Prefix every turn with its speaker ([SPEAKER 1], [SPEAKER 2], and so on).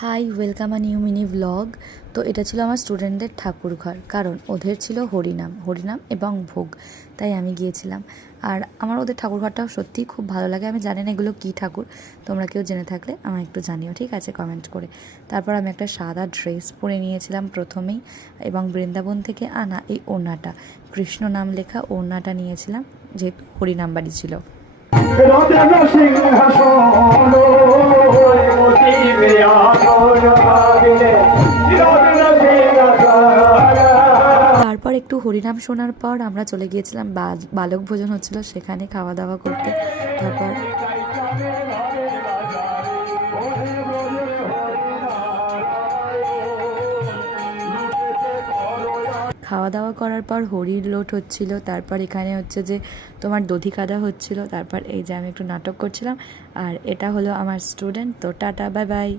[SPEAKER 1] Hi welcome a new mini vlog তো এটা ছিল আমার স্টুডেন্টদের ঠাকুর ঘর কারণ ওদের ছিল হরিনাম হরিনাম এবং ভোগ তাই আমি গিয়েছিলাম আর আমার ওদের ঠাকুর ঘরটাও সত্যিই খুব ভালো লাগে আমি জানি না এগুলো কী ঠাকুর তোমরা কেউ জেনে থাকলে আমায় একটু জানিও ঠিক আছে কমেন্ট করে তারপর আমি একটা সাদা ড্রেস পরে নিয়েছিলাম প্রথমেই এবং বৃন্দাবন থেকে আনা এই ওড়নাটা কৃষ্ণ নাম লেখা ওড়নাটা নিয়েছিলাম যেহেতু হরিনাম বাড়ি ছিল একটু হরিনাম শোনার পর আমরা চলে গিয়েছিলাম বালক ভোজন হচ্ছিল সেখানে খাওয়া দাওয়া করতে। তারপর খাওয়া দাওয়া করার পর হরির লোট হচ্ছিল। তারপর এখানে হচ্ছে যে তোমার দধি কাদা হচ্ছিল। তারপর এই যে আমি একটু নাটক করছিলাম, আর এটা হলো আমার স্টুডেন্ট, তো টাটা বাই বাই